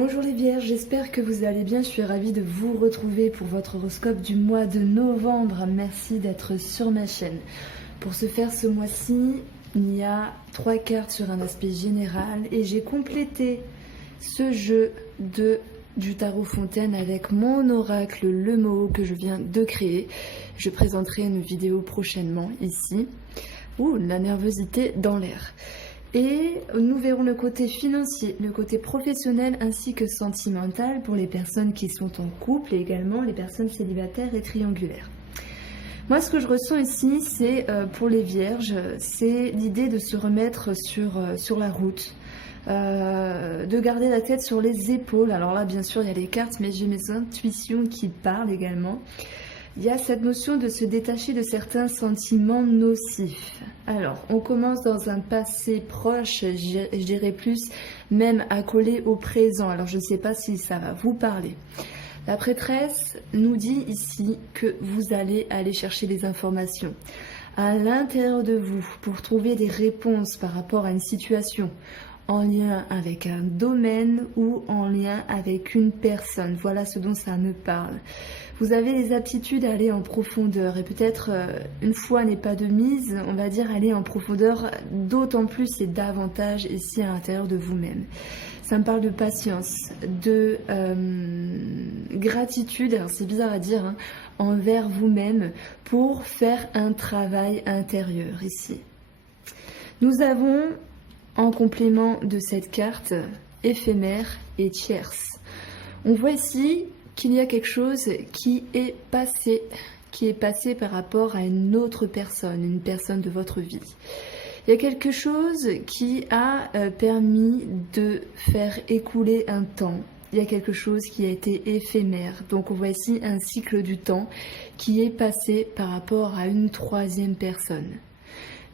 Bonjour les Vierges, j'espère que vous allez bien. Je suis ravie de vous retrouver pour votre horoscope du mois de novembre. Merci d'être sur ma chaîne. Pour ce faire ce mois-ci, il y a 3 cartes sur un aspect général et j'ai complété ce jeu du tarot fontaine avec mon oracle, le Moho, que je viens de créer. Je présenterai une vidéo prochainement ici. Ouh, la nervosité dans l'air. Et nous verrons le côté financier, le côté professionnel ainsi que sentimental pour les personnes qui sont en couple et également les personnes célibataires et triangulaires. Moi, ce que je ressens ici, c'est pour les vierges, c'est l'idée de se remettre sur la route, de garder la tête sur les épaules. Alors là, bien sûr, il y a les cartes, mais j'ai mes intuitions qui parlent également. Il y a cette notion de se détacher de certains sentiments nocifs. Alors, on commence dans un passé proche, je dirais plus même accolé au présent. Alors, je ne sais pas si ça va vous parler. La prêtresse nous dit ici que vous allez aller chercher des informations à l'intérieur de vous pour trouver des réponses par rapport à une situation en lien avec un domaine ou en lien avec une personne. Voilà ce dont ça me parle. Vous avez les aptitudes à aller en profondeur et peut-être une fois n'est pas de mise, on va dire aller en profondeur d'autant plus et davantage ici à l'intérieur de vous-même. Ça me parle de patience, de gratitude, alors c'est bizarre à dire, hein, envers vous-même pour faire un travail intérieur ici. Nous avons en complément de cette carte éphémère et tierce. On voit ici qu'il y a quelque chose qui est passé par rapport à une autre personne, une personne de votre vie. Il y a quelque chose qui a permis de faire écouler un temps. Il y a quelque chose qui a été éphémère. Donc on voit ici un cycle du temps qui est passé par rapport à une troisième personne.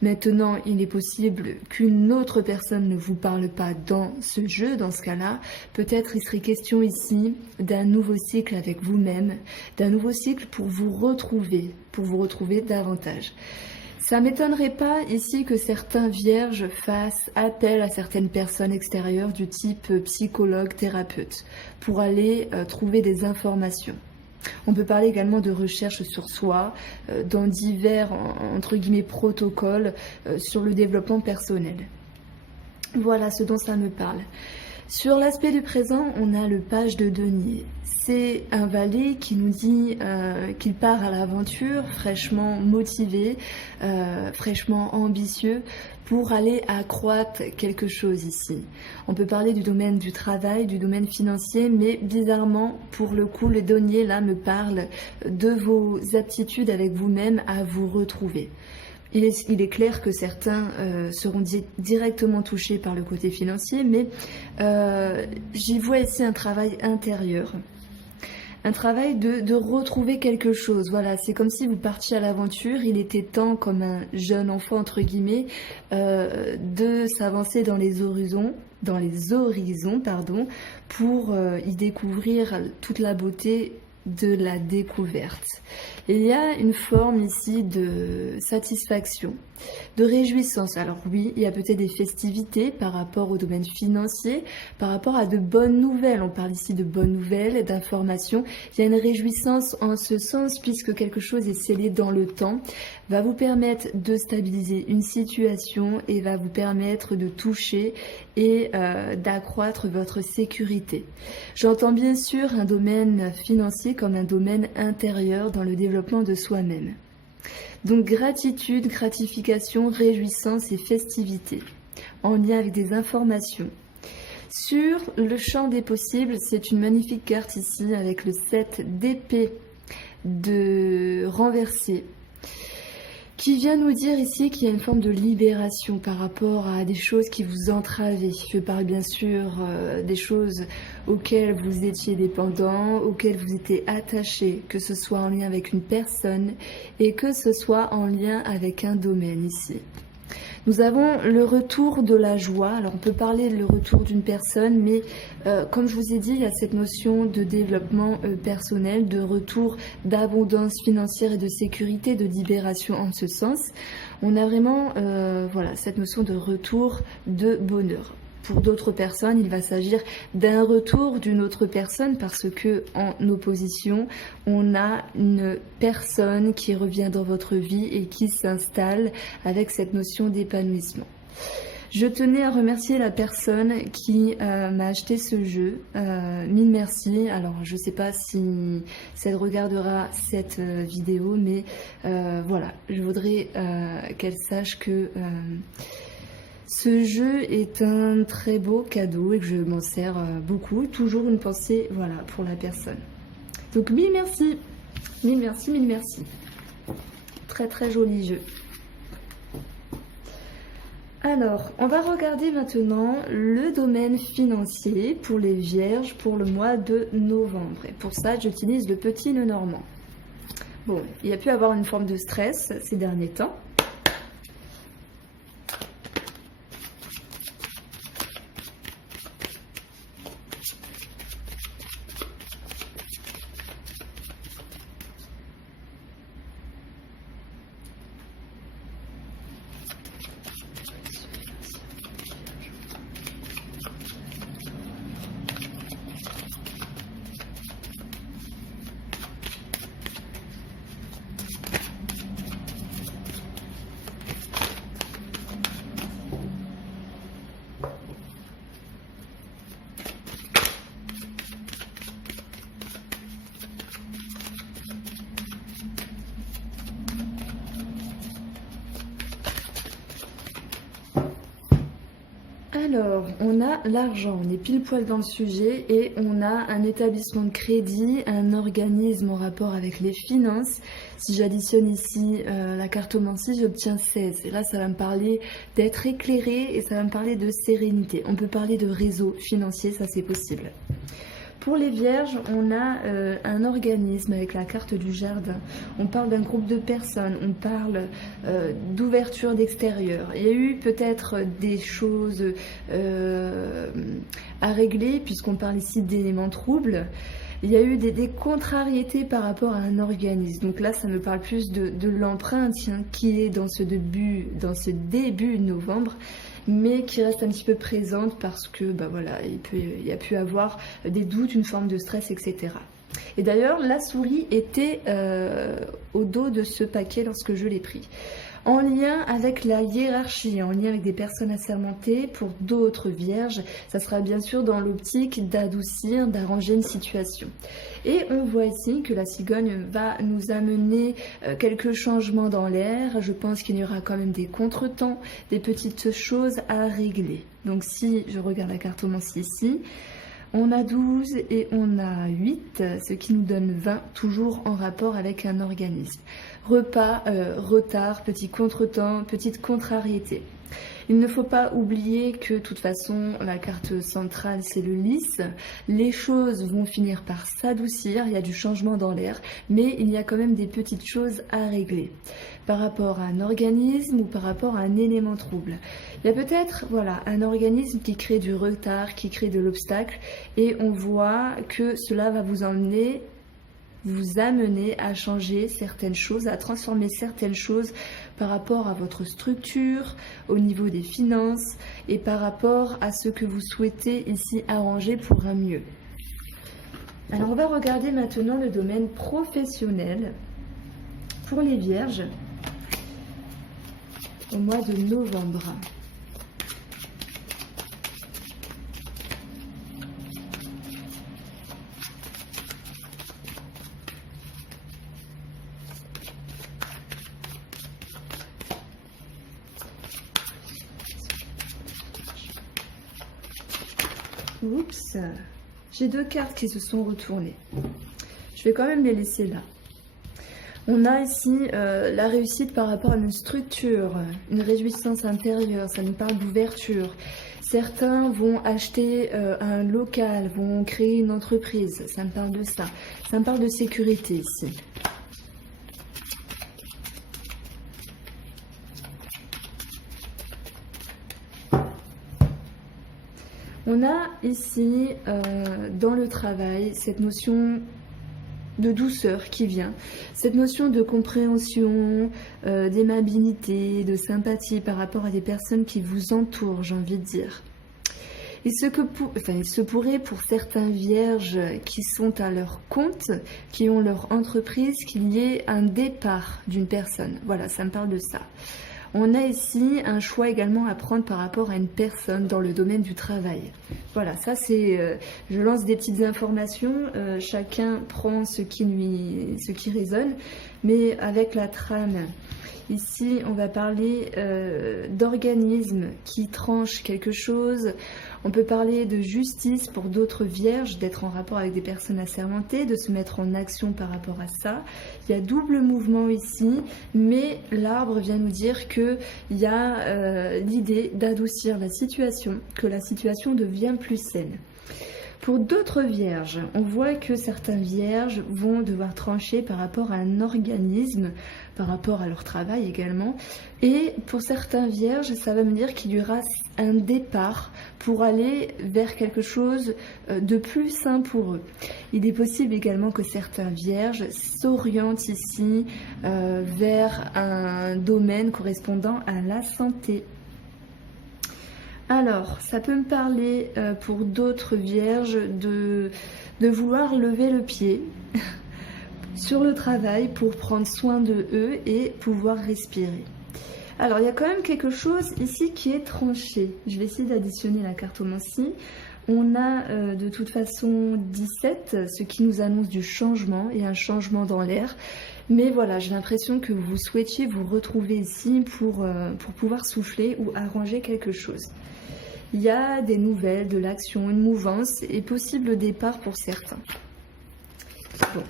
Maintenant, il est possible qu'une autre personne ne vous parle pas dans ce jeu. Dans ce cas-là, peut-être il serait question ici d'un nouveau cycle avec vous-même, d'un nouveau cycle pour vous retrouver davantage. Ça ne m'étonnerait pas ici que certains vierges fassent appel à certaines personnes extérieures du type psychologue, thérapeute, pour aller trouver des informations. On peut parler également de recherche sur soi, dans divers, entre guillemets, protocoles sur le développement personnel. Voilà ce dont ça me parle. Sur l'aspect du présent, on a le page de denier. C'est un valet qui nous dit qu'il part à l'aventure, fraîchement motivé, fraîchement ambitieux, pour aller accroître quelque chose ici. On peut parler du domaine du travail, du domaine financier, mais bizarrement, pour le coup, le denier là me parle de vos aptitudes avec vous-même à vous retrouver. Il est clair que certains seront directement touchés par le côté financier, mais j'y vois ici un travail intérieur. Un travail de retrouver quelque chose. Voilà, c'est comme si vous partiez à l'aventure. Il était temps, comme un jeune enfant, entre guillemets, de s'avancer dans les horizons, pour y découvrir toute la beauté de la découverte. Il y a une forme ici de satisfaction, de réjouissance. Alors oui, il y a peut-être des festivités par rapport au domaine financier, par rapport à de bonnes nouvelles. On parle ici de bonnes nouvelles, d'informations. Il y a une réjouissance en ce sens puisque quelque chose est scellé dans le temps, va vous permettre de stabiliser une situation et va vous permettre de toucher et d'accroître votre sécurité. J'entends bien sûr un domaine financier comme un domaine intérieur dans le développement de soi-même. Donc gratitude, gratification, réjouissance et festivité en lien avec des informations. Sur le champ des possibles, c'est une magnifique carte ici avec le 7 d'épée de renversé, qui vient nous dire ici qu'il y a une forme de libération par rapport à des choses qui vous entravaient. Je parle bien sûr des choses auxquelles vous étiez dépendant, auxquelles vous étiez attaché, que ce soit en lien avec une personne et que ce soit en lien avec un domaine ici. Nous avons le retour de la joie. Alors on peut parler de le retour d'une personne, mais comme je vous ai dit, il y a cette notion de développement personnel, de retour d'abondance financière et de sécurité, de libération en ce sens. On a vraiment voilà, cette notion de retour de bonheur. pour d'autres personnes, il va s'agir d'un retour d'une autre personne parce que en opposition, on a une personne qui revient dans votre vie et qui s'installe avec cette notion d'épanouissement. Je tenais à remercier la personne qui m'a acheté ce jeu. Mille merci. Alors, je ne sais pas si elle regardera cette vidéo, mais voilà, je voudrais qu'elle sache que ce jeu est un très beau cadeau et que je m'en sers beaucoup. Toujours une pensée, voilà, pour la personne. Donc, mille merci. Mille merci, mille merci. Très, très joli jeu. Alors, on va regarder maintenant le domaine financier pour les vierges pour le mois de novembre. Et pour ça, j'utilise le petit Lenormand. Bon, il y a pu avoir une forme de stress ces derniers temps. Alors, on a l'argent, on est pile poil dans le sujet et on a un établissement de crédit, un organisme en rapport avec les finances. Si j'additionne ici la cartomancie, j'obtiens 16. Et là, ça va me parler d'être éclairé et ça va me parler de sérénité. On peut parler de réseau financier, ça c'est possible. Pour les vierges, on a un organisme avec la carte du jardin. On parle d'un groupe de personnes, on parle d'ouverture d'extérieur. Il y a eu peut-être des choses à régler puisqu'on parle ici d'éléments troubles. Il y a eu des contrariétés par rapport à un organisme. Donc là, ça me parle plus de l'empreinte qui est dans ce début de novembre, mais qui reste un petit peu présente parce que voilà, il y a pu avoir des doutes, une forme de stress, etc. Et d'ailleurs, la souris était au dos de ce paquet lorsque je l'ai pris. En lien avec la hiérarchie, en lien avec des personnes assermentées, pour d'autres vierges, ça sera bien sûr dans l'optique d'adoucir, d'arranger une situation. Et on voit ici que la cigogne va nous amener quelques changements dans l'air. Je pense qu'il y aura quand même des contretemps, des petites choses à régler. Donc si je regarde la cartomancie ici, on a 12 et on a 8, ce qui nous donne 20, toujours en rapport avec un organisme. Repas, retard, petit contretemps, petite contrariété. Il ne faut pas oublier que de toute façon, la carte centrale, c'est le lys. Les choses vont finir par s'adoucir, il y a du changement dans l'air, mais il y a quand même des petites choses à régler par rapport à un organisme ou par rapport à un élément trouble. Il y a peut-être un organisme qui crée du retard, qui crée de l'obstacle, et on voit que cela va vous amener à changer certaines choses, à transformer certaines choses par rapport à votre structure, au niveau des finances et par rapport à ce que vous souhaitez ici arranger pour un mieux. Alors on va regarder maintenant le domaine professionnel pour les vierges au mois de novembre. Oups, j'ai deux cartes qui se sont retournées. Je vais quand même les laisser là. On a ici la réussite par rapport à une structure, une réjouissance intérieure, ça nous parle d'ouverture. Certains vont acheter un local, vont créer une entreprise, ça me parle de ça. Ça me parle de sécurité ici. On a ici, dans le travail, cette notion de douceur qui vient, cette notion de compréhension, d'aimabilité, de sympathie par rapport à des personnes qui vous entourent, j'ai envie de dire. Il se pourrait pour certains vierges qui sont à leur compte, qui ont leur entreprise, qu'il y ait un départ d'une personne. Voilà, ça me parle de ça. On a ici un choix également à prendre par rapport à une personne dans le domaine du travail. Voilà, ça c'est... je lance des petites informations, chacun prend ce qui résonne, mais avec la trame. Ici, on va parler d'organisme qui tranche quelque chose. On peut parler de justice pour d'autres vierges, d'être en rapport avec des personnes assermentées, de se mettre en action par rapport à ça. Il y a double mouvement ici, mais l'arbre vient nous dire qu'il y a l'idée d'adoucir la situation, que la situation devient plus saine. Pour d'autres vierges, on voit que certains vierges vont devoir trancher par rapport à un organisme, par rapport à leur travail également. Et pour certains vierges, ça va me dire qu'il y aura un départ pour aller vers quelque chose de plus sain pour eux. Il est possible également que certains vierges s'orientent ici vers un domaine correspondant à la santé. Alors, ça peut me parler pour d'autres vierges de vouloir lever le pied sur le travail pour prendre soin de eux et pouvoir respirer. Alors, il y a quand même quelque chose ici qui est tranché. Je vais essayer d'additionner la cartomancie. On a de toute façon 17, ce qui nous annonce du changement et un changement dans l'air. Mais voilà, j'ai l'impression que vous souhaitiez vous retrouver ici pour pouvoir souffler ou arranger quelque chose. Il y a des nouvelles, de l'action, une mouvance et possible départ pour certains. Bon.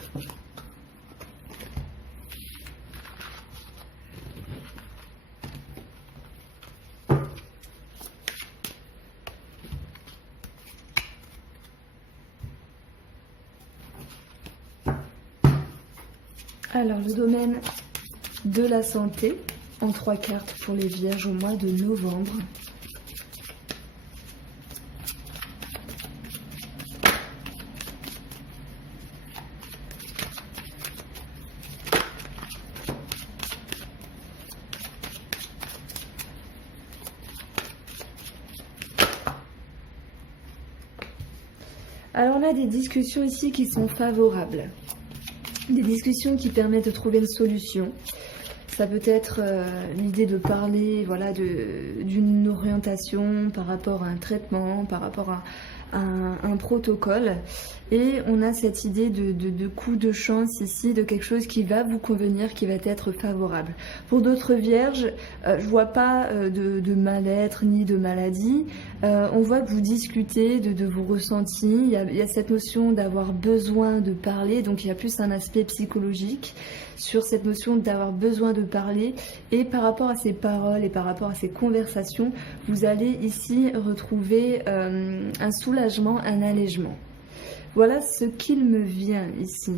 Alors, le domaine de la santé, en 3 cartes pour les vierges au mois de novembre. Alors, on a des discussions ici qui sont favorables. Des discussions qui permettent de trouver une solution. Ça peut être l'idée de parler voilà, d'une orientation par rapport à un traitement, par rapport à un protocole. Et on a cette idée de coup de chance ici, de quelque chose qui va vous convenir, qui va être favorable. Pour d'autres vierges, je vois pas de mal-être ni de maladie. On voit que vous discutez de vos ressentis. Il y a cette notion d'avoir besoin de parler, donc il y a plus un aspect psychologique sur cette notion d'avoir besoin de parler. Et par rapport à ces paroles et par rapport à ces conversations, vous allez ici retrouver un soulagement, un allègement. Voilà ce qu'il me vient ici.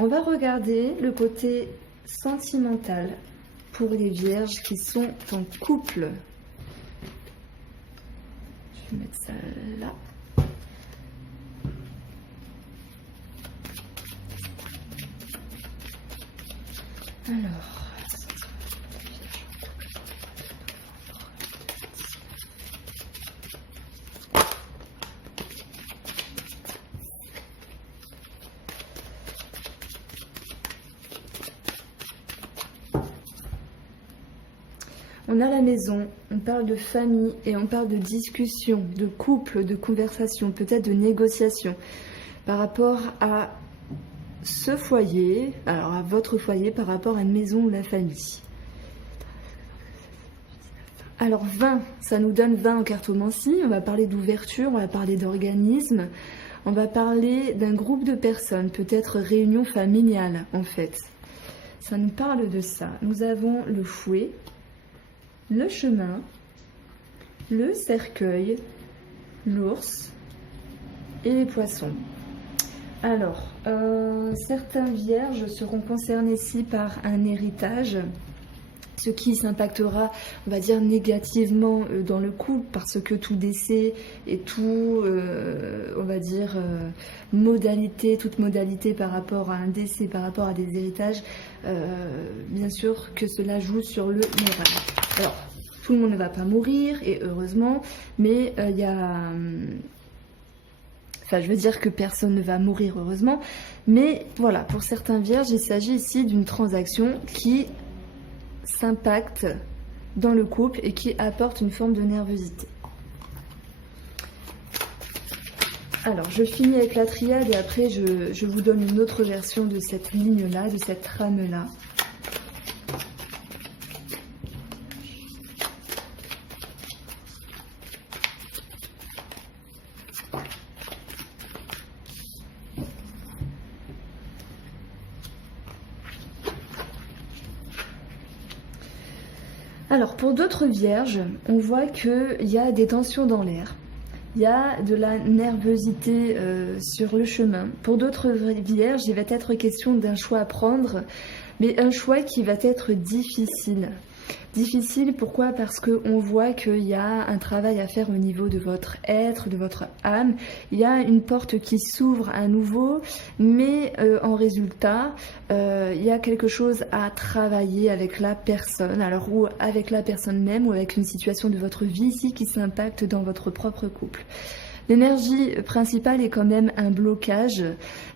On va regarder le côté sentimental pour les vierges qui sont en couple. Je vais mettre ça là. Alors... On a la maison, on parle de famille et on parle de discussion, de couple, de conversation, peut-être de négociation par rapport à ce foyer, alors à votre foyer par rapport à une maison ou la famille. Alors 20, ça nous donne 20 en cartomancie, on va parler d'ouverture, on va parler d'organisme, on va parler d'un groupe de personnes, peut-être réunion familiale en fait. Ça nous parle de ça. Nous avons le fouet, le chemin, le cercueil, l'ours et les poissons. Alors, certains vierges seront concernés ici par un héritage, ce qui s'impactera, on va dire, négativement dans le couple, parce que tout décès et tout, on va dire, toute modalité par rapport à un décès, par rapport à des héritages, bien sûr que cela joue sur le moral. Alors, Tout le monde ne va pas mourir, et heureusement, mais il y a... Enfin, je veux dire que personne ne va mourir, heureusement. Mais voilà, pour certains vierges, il s'agit ici d'une transaction qui s'impacte dans le couple et qui apporte une forme de nervosité. Alors, je finis avec la triade et après, je vous donne une autre version de cette ligne-là, de cette trame-là. Alors, pour d'autres vierges, on voit qu'il y a des tensions dans l'air. Il y a de la nervosité sur le chemin. Pour d'autres vierges, il va être question d'un choix à prendre, mais un choix qui va être difficile. Difficile, pourquoi? Parce qu'on voit qu'il y a un travail à faire au niveau de votre être, de votre âme. Il y a une porte qui s'ouvre à nouveau, mais en résultat, il y a quelque chose à travailler avec la personne. Alors, ou avec la personne même, ou avec une situation de votre vie ici qui s'impacte dans votre propre couple. L'énergie principale est quand même un blocage,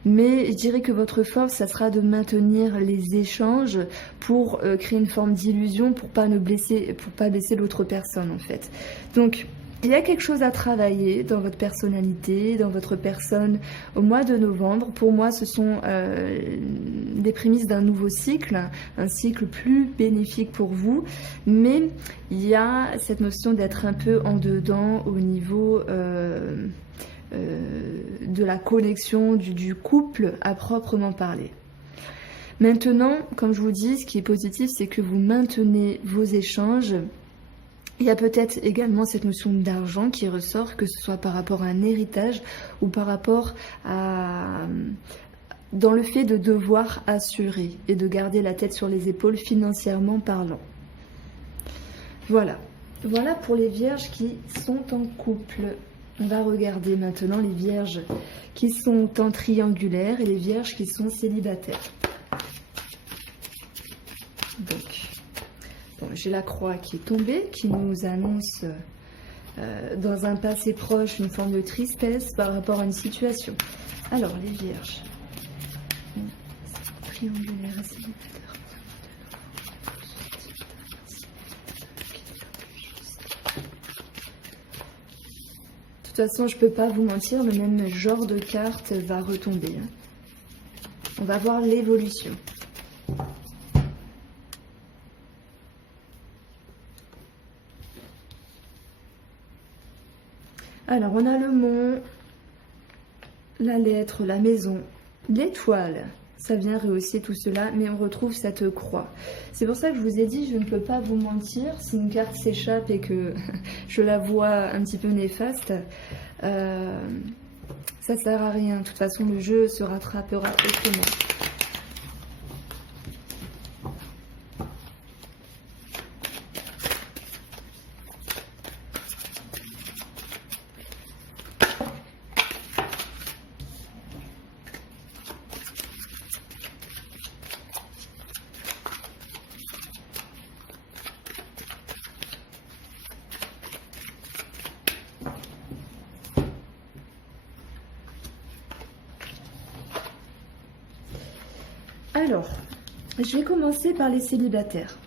mais je dirais que votre force, ça sera de maintenir les échanges pour créer une forme d'illusion, pour pas blesser l'autre personne en fait. Donc, il y a quelque chose à travailler dans votre personnalité, dans votre personne au mois de novembre. Pour moi, ce sont des prémices d'un nouveau cycle, un cycle plus bénéfique pour vous. Mais il y a cette notion d'être un peu en dedans au niveau de la connexion, du couple à proprement parler. Maintenant, comme je vous dis, ce qui est positif, c'est que vous maintenez vos échanges. Il y a peut-être également cette notion d'argent qui ressort, que ce soit par rapport à un héritage ou par rapport à... dans le fait de devoir assurer et de garder la tête sur les épaules financièrement parlant. Voilà. Voilà pour les vierges qui sont en couple. On va regarder maintenant les vierges qui sont en triangulaire et les vierges qui sont célibataires. Donc... Bon, j'ai la croix qui est tombée, qui nous annonce dans un passé proche une forme de tristesse par rapport à une situation. Alors, les vierges. Triangulaire et célibataire. De toute façon, je ne peux pas vous mentir, le même genre de carte va retomber. On va voir l'évolution. Alors, on a le mont, la lettre, la maison, l'étoile. Ça vient rehausser tout cela, mais on retrouve cette croix. C'est pour ça que je vous ai dit, je ne peux pas vous mentir. Si une carte s'échappe et que je la vois un petit peu néfaste, ça sert à rien. De toute façon, le jeu se rattrapera autrement. Alors, je vais commencer par les célibataires.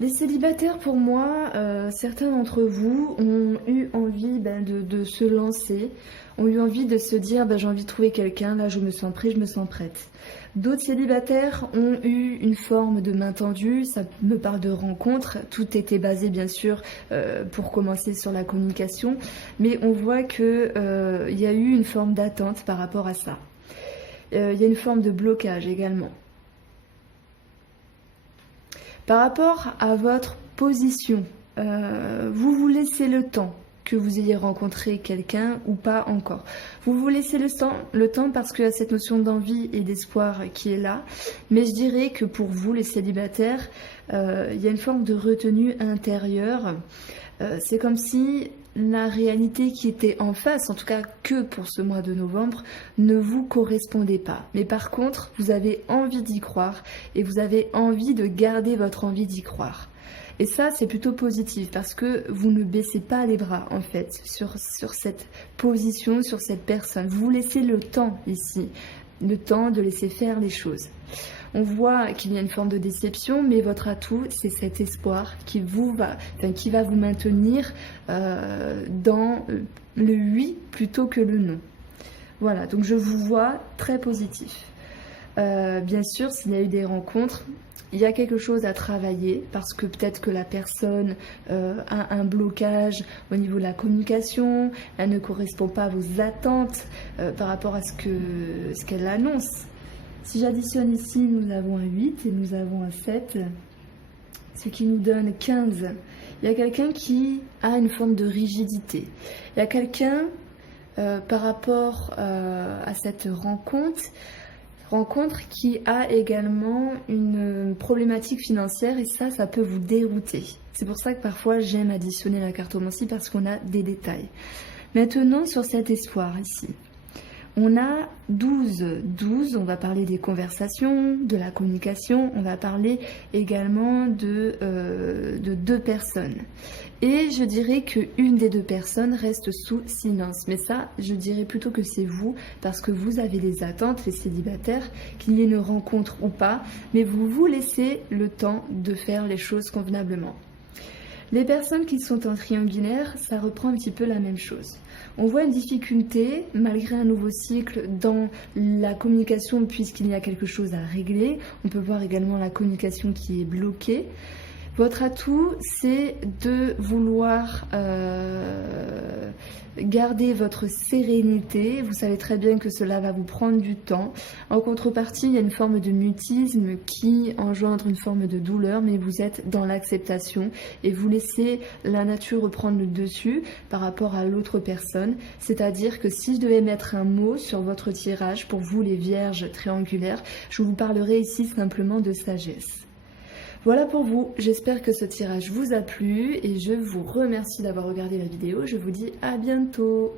Les célibataires, pour moi, certains d'entre vous ont eu envie de se lancer, ont eu envie de se dire j'ai envie de trouver quelqu'un, là je me sens prêt, je me sens prête. D'autres célibataires ont eu une forme de main tendue, ça me parle de rencontre, tout était basé bien sûr pour commencer sur la communication, mais on voit qu'il y a eu une forme d'attente par rapport à ça. Il y a une forme de blocage également. Par rapport à votre position, vous vous laissez le temps que vous ayez rencontré quelqu'un ou pas encore. Vous vous laissez le temps parce qu'il y a cette notion d'envie et d'espoir qui est là. Mais je dirais que pour vous, les célibataires, il y a une forme de retenue intérieure. C'est comme si la réalité qui était en face, en tout cas que pour ce mois de novembre, ne vous correspondait pas. Mais par contre, vous avez envie d'y croire et vous avez envie de garder votre envie d'y croire. Et ça, c'est plutôt positif parce que vous ne baissez pas les bras, en fait, sur cette position, sur cette personne. Vous laissez le temps ici, le temps de laisser faire les choses. On voit qu'il y a une forme de déception, mais votre atout, c'est cet espoir qui va vous maintenir dans le oui plutôt que le non. Voilà, donc je vous vois très positif. Bien sûr, s'il y a eu des rencontres, il y a quelque chose à travailler parce que peut-être que la personne a un blocage au niveau de la communication, elle ne correspond pas à vos attentes par rapport à ce qu'elle annonce. Si j'additionne ici, nous avons un 8 et nous avons un 7, ce qui nous donne 15. Il y a quelqu'un qui a une forme de rigidité. Il y a quelqu'un, par rapport à cette rencontre qui a également une problématique financière et ça peut vous dérouter. C'est pour ça que parfois j'aime additionner la cartomancie parce qu'on a des détails. Maintenant, sur cet espoir ici. On a 12. 12, on va parler des conversations, de la communication, on va parler également de 2 personnes. Et je dirais qu'une des 2 personnes reste sous silence. Mais ça, je dirais plutôt que c'est vous, parce que vous avez des attentes, les célibataires, qu'il y ait une rencontre ou pas, mais vous vous laissez le temps de faire les choses convenablement. Les personnes qui sont en triangulaire, ça reprend un petit peu la même chose. On voit une difficulté, malgré un nouveau cycle, dans la communication puisqu'il y a quelque chose à régler. On peut voir également la communication qui est bloquée. Votre atout, c'est de vouloir garder votre sérénité. Vous savez très bien que cela va vous prendre du temps. En contrepartie, il y a une forme de mutisme qui engendre une forme de douleur, mais vous êtes dans l'acceptation et vous laissez la nature reprendre le dessus par rapport à l'autre personne. C'est-à-dire que si je devais mettre un mot sur votre tirage, pour vous les vierges triangulaires, je vous parlerai ici simplement de sagesse. Voilà pour vous, j'espère que ce tirage vous a plu et je vous remercie d'avoir regardé la vidéo. Je vous dis à bientôt.